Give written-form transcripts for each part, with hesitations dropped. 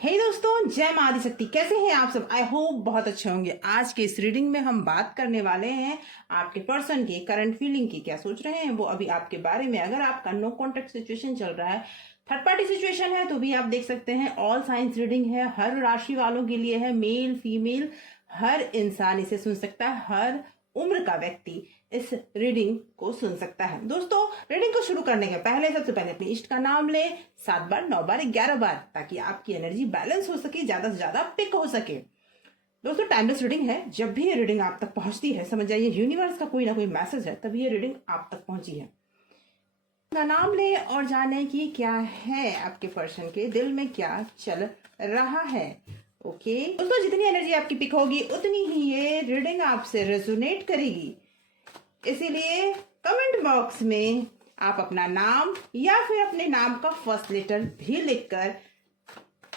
हे दोस्तों, जय माँ आदिशक्ति। कैसे हैं आप सब? आई होप बहुत अच्छे होंगे। आज के इस रीडिंग में हम बात करने वाले हैं आपके पर्सन की करंट फीलिंग की। क्या सोच रहे हैं वो अभी आपके बारे में। अगर आपका नो कॉन्टेक्ट सिचुएशन चल रहा है, थर्ड पार्टी सिचुएशन है, तो भी आप देख सकते हैं। ऑल साइंस रीडिंग है, हर राशि वालों के लिए है, मेल फीमेल हर इंसान इसे सुन सकता है, हर उम्र का व्यक्ति इस रीडिंग को सुन सकता है। दोस्तों, रीडिंग को शुरू करने के पहले सबसे पहले अपने इष्ट का नाम ले 7 बार, 9 बार, 11 बार, ताकि आपकी एनर्जी बैलेंस हो सके, ज्यादा से ज्यादा पिक हो सके। दोस्तों, टाइमलेस रीडिंग है। जब भी ये रीडिंग आप तक पहुंचती है, समझ जाइए यूनिवर्स का कोई ना कोई मैसेज है, तभी ये रीडिंग आप तक पहुंची है। का नाम ले और जाने की क्या है आपके पर्सन के दिल में, क्या चल रहा है। ओके दोस्तों, जितनी एनर्जी आपकी पिक होगी उतनी ही ये रीडिंग आपसे रेजोनेट करेगी। इसीलिए कमेंट बॉक्स में आप अपना नाम या फिर अपने नाम का फर्स्ट लेटर भी लिखकर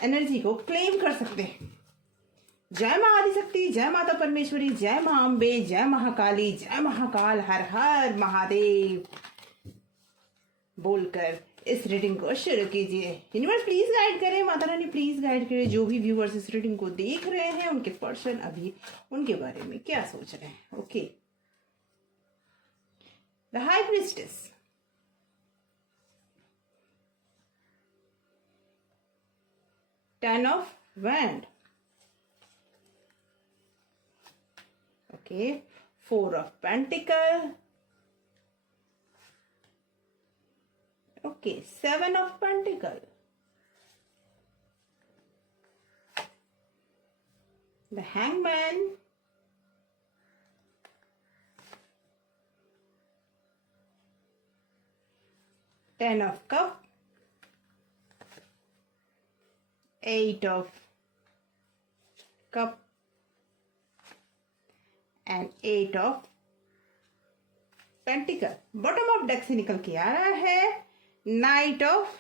एनर्जी को क्लेम कर सकते हैं। जय मां आदिशक्ति, जय माता परमेश्वरी, जय मां अम्बे, जय महाकाली, जय महाकाल, हर हर महादेव बोलकर इस रीडिंग को शुरू कीजिए। यूनिवर्स प्लीज गाइड करे, माता रानी प्लीज गाइड करे। जो भी व्यूअर्स इस रीडिंग को देख रहे हैं, उनके पर्सन अभी उनके बारे में क्या सोच रहे हैं। Okay, The High Priestess, Ten of Wands, okay, Four of Pentacles, okay, Seven of Pentacles, the Hangman, Ten of Cups, Eight of Cups, and Eight of Pentacles. Bottom of deck से निकल के आ रहा है नाइट ऑफ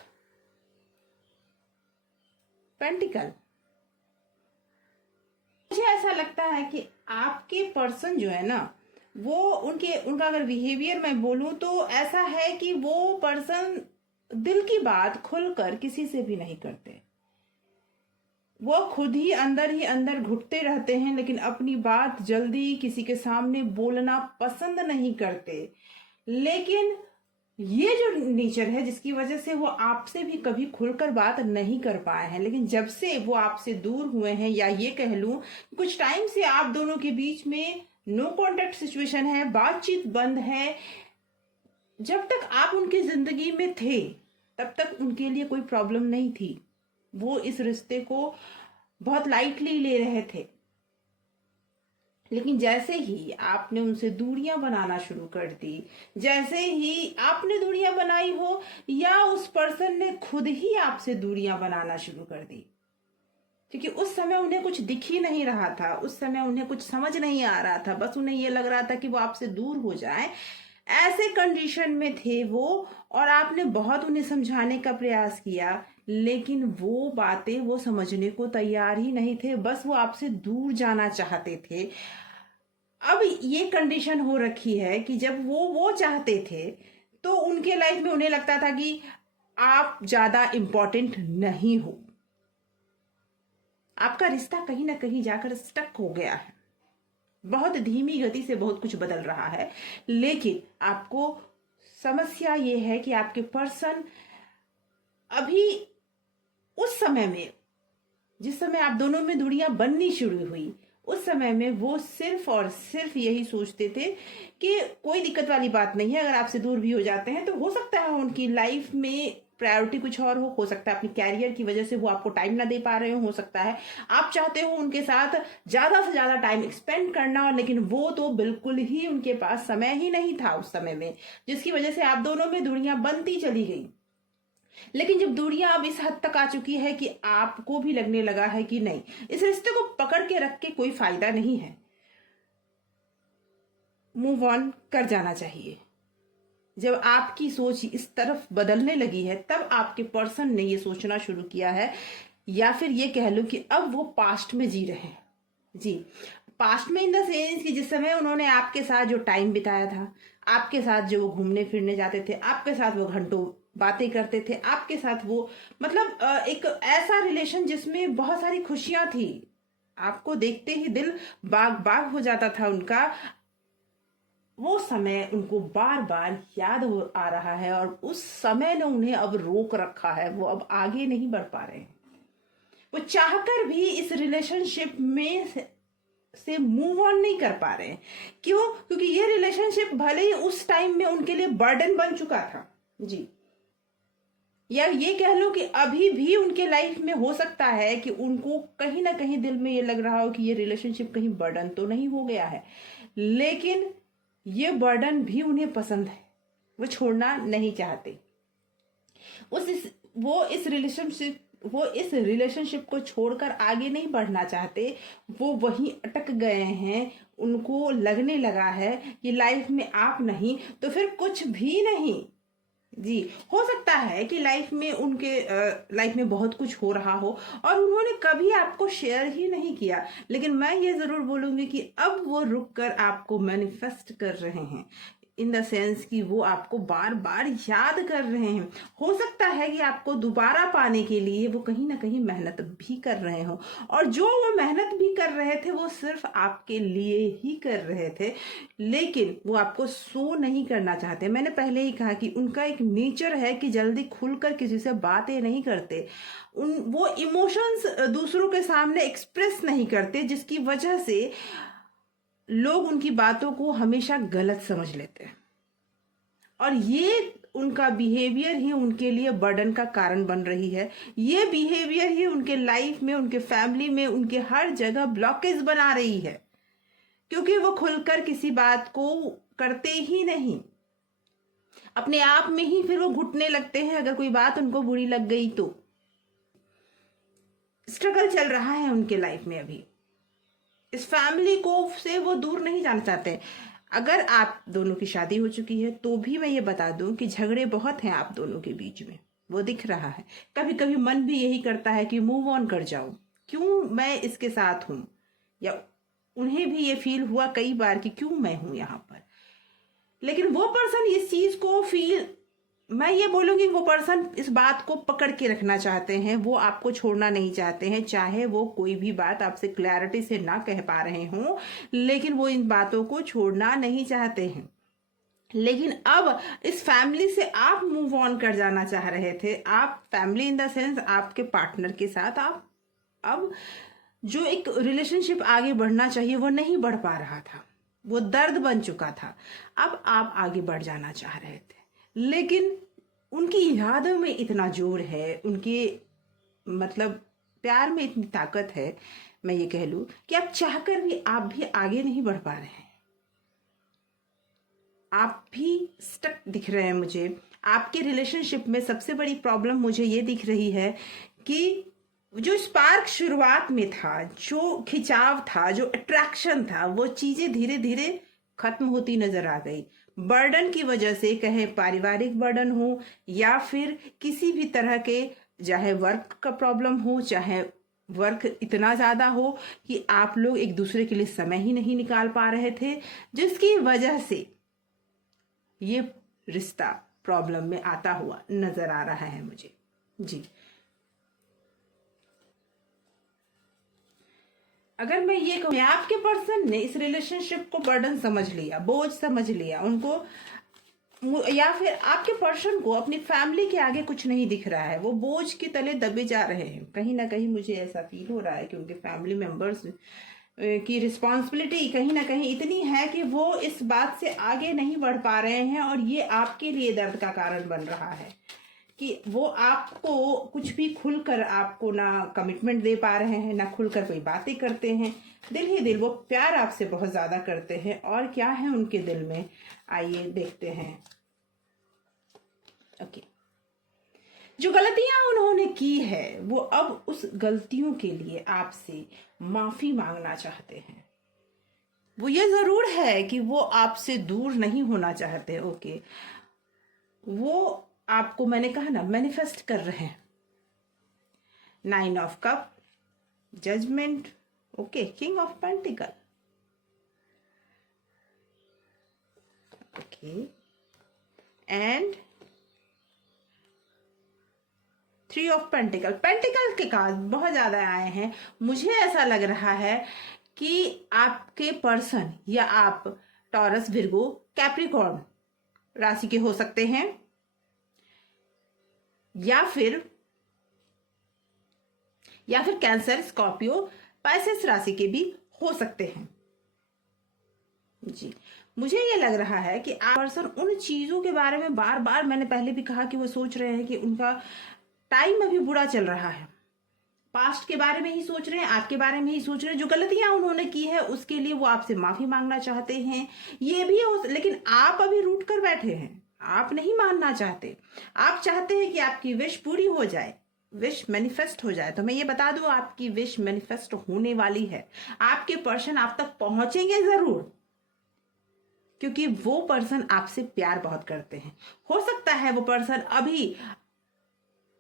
पेंटिकल। मुझे ऐसा लगता है कि आपके पर्सन जो है ना, वो उनका अगर बिहेवियर मैं बोलूं तो ऐसा है कि वो पर्सन दिल की बात खुलकर किसी से भी नहीं करते। वो खुद ही अंदर घुटते रहते हैं, लेकिन अपनी बात जल्दी किसी के सामने बोलना पसंद नहीं करते। लेकिन ये जो नेचर है जिसकी वजह से वो आपसे भी कभी खुलकर बात नहीं कर पाए हैं, लेकिन जब से वो आपसे दूर हुए हैं, या ये कह लूं कुछ टाइम से आप दोनों के बीच में नो कॉन्टेक्ट सिचुएशन है, बातचीत बंद है। जब तक आप उनकी जिंदगी में थे तब तक उनके लिए कोई प्रॉब्लम नहीं थी। वो इस रिश्ते को बहुत लाइटली ले रहे थे, लेकिन जैसे ही आपने उनसे दूरियां बनाना शुरू कर दी, जैसे ही आपने दूरियां बनाई हो या उस पर्सन ने खुद ही आपसे दूरियां बनाना शुरू कर दी, क्योंकि उस समय उन्हें कुछ दिख ही नहीं रहा था, उस समय उन्हें कुछ समझ नहीं आ रहा था, बस उन्हें ये लग रहा था कि वो आपसे दूर हो जाए। ऐसे कंडीशन में थे वो, और आपने बहुत उन्हें समझाने का प्रयास किया, लेकिन वो बातें वो समझने को तैयार ही नहीं थे, बस वो आपसे दूर जाना चाहते थे। अब ये कंडीशन हो रखी है कि जब वो चाहते थे तो उनके लाइफ में उन्हें लगता था कि आप ज्यादा इंपॉर्टेंट नहीं हो। आपका रिश्ता कहीं ना कहीं जाकर स्टक हो गया है। बहुत धीमी गति से बहुत कुछ बदल रहा है, लेकिन आपको समस्या ये है कि आपके पर्सन अभी उस समय में, जिस समय आप दोनों में दूरियां बननी शुरू हुई, उस समय में वो सिर्फ और सिर्फ यही सोचते थे कि कोई दिक्कत वाली बात नहीं है, अगर आपसे दूर भी हो जाते हैं तो हो सकता है उनकी लाइफ में प्रायोरिटी कुछ और हो सकता है अपनी कैरियर की वजह से वो आपको टाइम ना दे पा रहे हो सकता है आप चाहते हो उनके साथ ज्यादा से ज्यादा टाइम स्पेंड करना, लेकिन वो तो बिल्कुल ही उनके पास समय ही नहीं था उस समय में, जिसकी वजह से आप दोनों में दूरियां बनती चली गई। लेकिन जब दूरियां अब इस हद तक आ चुकी है कि आपको भी लगने लगा है कि नहीं, इस रिश्ते को पकड़ के रख के कोई फायदा नहीं है, मूव ऑन कर जाना चाहिए। जब आपकी सोच इस तरफ बदलने लगी है, तब आपके पर्सन ने ये सोचना शुरू किया है, या फिर ये कह लो कि अब वो पास्ट में जी रहे हैं। जी, पास्ट में इन द सेंस कि जिस समय उन्होंने आपके साथ जो टाइम बिताया था, आपके साथ जो वो घूमने फिरने जाते थे, आपके साथ वो घंटों बातें करते थे आपके साथ, वो मतलब एक ऐसा रिलेशन जिसमें बहुत सारी खुशियां थी। आपको देखते ही दिल बाग बाग हो जाता था उनका। वो समय उनको बार बार याद हो आ रहा है, और उस समय ने उन्हें अब रोक रखा है, वो अब आगे नहीं बढ़ पा रहे हैं। वो चाहकर भी इस रिलेशनशिप में से मूव ऑन नहीं कर पा रहे हैं। क्यों? क्योंकि ये रिलेशनशिप भले ही उस टाइम में उनके लिए बर्डन बन चुका था जी, या ये कह लो कि अभी भी उनके लाइफ में हो सकता है कि उनको कहीं ना कहीं दिल में ये लग रहा हो कि ये रिलेशनशिप कहीं बर्डन तो नहीं हो गया है, लेकिन ये बर्डन भी उन्हें पसंद है, वो छोड़ना नहीं चाहते। उस इस, वो इस रिलेशनशिप को छोड़कर आगे नहीं बढ़ना चाहते। वो वहीं अटक गए हैं। उनको लगने लगा है कि लाइफ में आप नहीं तो फिर कुछ भी नहीं। जी, हो सकता है कि लाइफ में बहुत कुछ हो रहा हो और उन्होंने कभी आपको शेयर ही नहीं किया, लेकिन मैं ये जरूर बोलूंगी कि अब वो रुक कर आपको मैनिफेस्ट कर रहे हैं, इन द सेंस कि वो आपको बार बार याद कर रहे हैं। हो सकता है कि आपको दोबारा पाने के लिए वो कहीं ना कहीं मेहनत भी कर रहे हो, और जो वो मेहनत भी कर रहे थे वो सिर्फ आपके लिए ही कर रहे थे, लेकिन वो आपको सो नहीं करना चाहते। मैंने पहले ही कहा कि उनका एक नेचर है कि जल्दी खुलकर किसी से बातें नहीं करते। वो इमोशंस दूसरों के सामने एक्सप्रेस नहीं करते, जिसकी वजह से लोग उनकी बातों को हमेशा गलत समझ लेते हैं, और ये उनका बिहेवियर ही उनके लिए बर्डन का कारण बन रही है। ये बिहेवियर ही उनके लाइफ में, उनके फैमिली में, उनके हर जगह ब्लॉकेज बना रही है, क्योंकि वो खुलकर किसी बात को करते ही नहीं। अपने आप में ही फिर वो घुटने लगते हैं अगर कोई बात उनको बुरी लग गई तो। स्ट्रगल चल रहा है उनके लाइफ में अभी। इस फैमिली को से वो दूर नहीं जाना चाहते। अगर आप दोनों की शादी हो चुकी है तो भी मैं ये बता दूं कि झगड़े बहुत हैं आप दोनों के बीच में, वो दिख रहा है। कभी कभी मन भी यही करता है कि मूव ऑन कर जाऊं, क्यों मैं इसके साथ हूं, या उन्हें भी ये फील हुआ कई बार कि क्यों मैं हूं यहाँ पर। लेकिन वो पर्सन इस चीज को फील, मैं ये बोलूंगी वो पर्सन इस बात को पकड़ के रखना चाहते हैं, वो आपको छोड़ना नहीं चाहते हैं, चाहे वो कोई भी बात आपसे क्लैरिटी से ना कह पा रहे हों, लेकिन वो इन बातों को छोड़ना नहीं चाहते हैं। लेकिन अब इस फैमिली से आप मूव ऑन कर जाना चाह रहे थे। आप फैमिली इन द सेंस आपके पार्टनर के साथ आप अब जो एक रिलेशनशिप आगे बढ़ना चाहिए वो नहीं बढ़ पा रहा था, वो दर्द बन चुका था। अब आप आगे बढ़ जाना चाह रहे थे, लेकिन उनकी यादों में इतना जोर है, उनके मतलब प्यार में इतनी ताकत है, मैं ये कह लूं कि आप चाहकर भी आप भी आगे नहीं बढ़ पा रहे हैं। आप भी स्टक दिख रहे हैं मुझे। आपके रिलेशनशिप में सबसे बड़ी प्रॉब्लम मुझे ये दिख रही है कि जो स्पार्क शुरुआत में था, जो खिंचाव था, जो अट्रैक्शन था, वो चीजें धीरे धीरे खत्म होती नजर आ गई। बर्डन की वजह से, कहे पारिवारिक बर्डन हो या फिर किसी भी तरह के, चाहे वर्क का प्रॉब्लम हो, चाहे वर्क इतना ज्यादा हो कि आप लोग एक दूसरे के लिए समय ही नहीं निकाल पा रहे थे, जिसकी वजह से ये रिश्ता प्रॉब्लम में आता हुआ नजर आ रहा है मुझे। जी, अगर मैं ये कहूँ आपके पर्सन ने इस रिलेशनशिप को बर्डन समझ लिया, बोझ समझ लिया उनको, या फिर आपके पर्सन को अपनी फैमिली के आगे कुछ नहीं दिख रहा है, वो बोझ के तले दबे जा रहे हैं। कहीं ना कहीं मुझे ऐसा फील हो रहा है कि उनके फैमिली मेंबर्स की रिस्पॉन्सिबिलिटी कहीं ना कहीं इतनी है कि वो इस बात से आगे नहीं बढ़ पा रहे हैं, और ये आपके लिए दर्द का कारण बन रहा है कि वो आपको कुछ भी खुलकर आपको ना कमिटमेंट दे पा रहे हैं, ना खुलकर कोई बातें करते हैं। दिल ही दिल वो प्यार आपसे बहुत ज्यादा करते हैं, और क्या है उनके दिल में, आइए देखते हैं। ओके, जो गलतियां उन्होंने की है वो अब उस गलतियों के लिए आपसे माफी मांगना चाहते हैं। वो ये जरूर है कि वो आपसे दूर नहीं होना चाहते। ओके, वो आपको, मैंने कहा ना, मैनिफेस्ट कर रहे हैं। 9 of cup, judgement, okay, king of pentacle, okay, and 3 of pentacle, pentacle के कार्ड बहुत ज्यादा आए हैं। मुझे ऐसा लग रहा है कि आपके पर्सन या आप टॉरस, विर्गो, कैप्रिकॉर्न राशि के हो सकते हैं, या फिर कैंसर, स्कॉर्पियो, पाइसेस राशि के भी हो सकते हैं। जी, मुझे ये लग रहा है कि आप पर्सन उन चीजों के बारे में बार बार, मैंने पहले भी कहा कि वो सोच रहे हैं कि उनका टाइम अभी बुरा चल रहा है, पास्ट के बारे में ही सोच रहे हैं, आपके बारे में ही सोच रहे हैं, जो गलतियां उन्होंने की है उसके लिए वो आपसे माफी मांगना चाहते हैं। ये भी हो, लेकिन आप अभी रूठ कर बैठे हैं, आप नहीं मानना चाहते। आप चाहते हैं कि आपकी विश पूरी हो जाए, विश मैनिफेस्ट हो जाए। तो मैं ये बता दूं, आपकी विश मैनिफेस्ट होने वाली है। आपके पर्सन आप तक पहुंचेंगे जरूर, क्योंकि वो पर्सन आपसे प्यार बहुत करते हैं। हो सकता है वो पर्सन अभी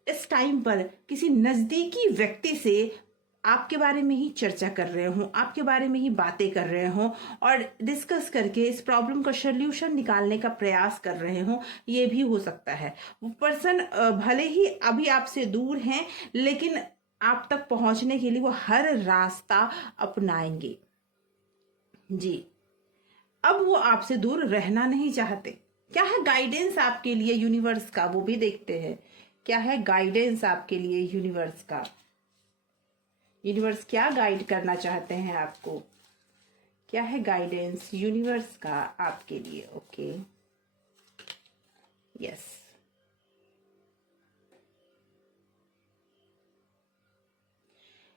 इस टाइम पर किसी नजदीकी व्यक्ति से आपके बारे में ही चर्चा कर रहे हो, आपके बारे में ही बातें कर रहे हो और डिस्कस करके इस प्रॉब्लम का सॉल्यूशन निकालने का प्रयास कर रहे हो। ये भी हो सकता है वो पर्सन भले ही अभी आपसे दूर हैं, लेकिन आप तक पहुंचने के लिए वो हर रास्ता अपनाएंगे। जी, अब वो आपसे दूर रहना नहीं चाहते। क्या है गाइडेंस आपके लिए यूनिवर्स का, वो भी देखते हैं। क्या है गाइडेंस आपके लिए यूनिवर्स का? यूनिवर्स क्या गाइड करना चाहते हैं आपको? क्या है गाइडेंस यूनिवर्स का आपके लिए? Okay, yes.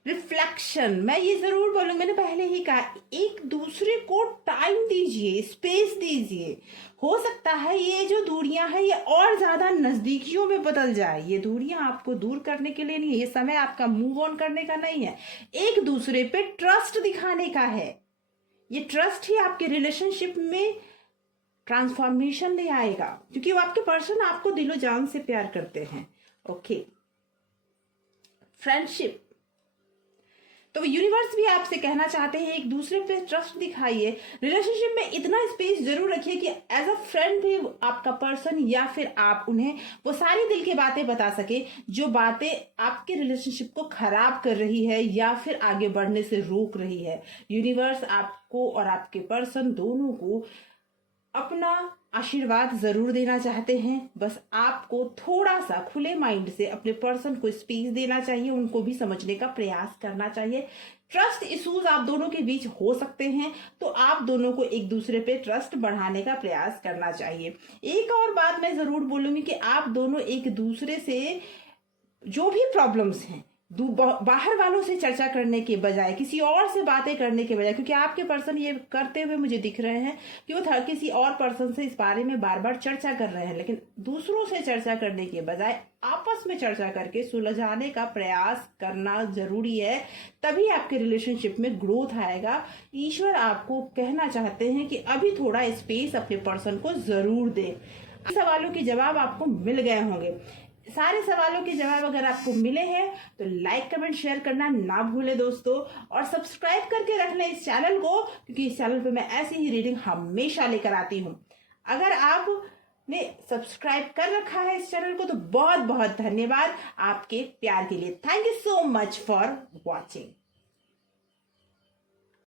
रिफ्लेक्शन, मैं ये जरूर बोलूंगी, मैंने पहले ही कहा, एक दूसरे को टाइम दीजिए, स्पेस दीजिए। हो सकता है ये जो दूरियां हैं ये और ज्यादा नजदीकियों में बदल जाए। ये दूरियां आपको दूर करने के लिए नहीं है, ये समय आपका मूव ऑन करने का नहीं है, एक दूसरे पे ट्रस्ट दिखाने का है। ये ट्रस्ट ही आपके रिलेशनशिप में ट्रांसफॉर्मेशन ले आएगा, क्योंकि वो आपके पर्सन आपको दिलो जान से प्यार करते हैं। ओके, फ्रेंडशिप, तो यूनिवर्स भी आपसे कहना चाहते हैं एक दूसरे पे ट्रस्ट दिखाइए। रिलेशनशिप में इतना स्पेस जरूर रखिए कि एज अ फ्रेंड भी आपका पर्सन या फिर आप उन्हें वो सारी दिल की बातें बता सके, जो बातें आपके रिलेशनशिप को खराब कर रही है या फिर आगे बढ़ने से रोक रही है। यूनिवर्स आपको और आपके पर्सन दोनों को अपना आशीर्वाद जरूर देना चाहते हैं। बस आपको थोड़ा सा खुले माइंड से अपने पर्सन को स्पेस देना चाहिए, उनको भी समझने का प्रयास करना चाहिए। ट्रस्ट इश्यूज आप दोनों के बीच हो सकते हैं, तो आप दोनों को एक दूसरे पे ट्रस्ट बढ़ाने का प्रयास करना चाहिए। एक और बात मैं जरूर बोलूंगी कि आप दोनों एक दूसरे से जो भी प्रॉब्लम्स हैं बाहर वालों से चर्चा करने के बजाय, किसी और से बातें करने के बजाय, क्योंकि आपके पर्सन ये करते हुए मुझे दिख रहे हैं कि वो किसी और पर्सन से इस बारे में बार बार चर्चा कर रहे हैं, लेकिन दूसरों से चर्चा करने के बजाय आपस में चर्चा करके सुलझाने का प्रयास करना जरूरी है। तभी आपके रिलेशनशिप में ग्रोथ आएगा। ईश्वर आपको कहना चाहते हैं कि अभी थोड़ा स्पेस अपने पर्सन को जरूर दें। सवालों के जवाब आपको मिल गए होंगे। सारे सवालों के जवाब अगर आपको मिले हैं तो लाइक, कमेंट, शेयर करना ना भूलें दोस्तों, और सब्सक्राइब करके रख लें इस चैनल को, क्योंकि इस चैनल पे मैं ऐसी ही रीडिंग हमेशा लेकर आती हूँ। अगर आपने सब्सक्राइब कर रखा है इस चैनल को तो बहुत बहुत धन्यवाद आपके प्यार के लिए। Thank you so much for watching.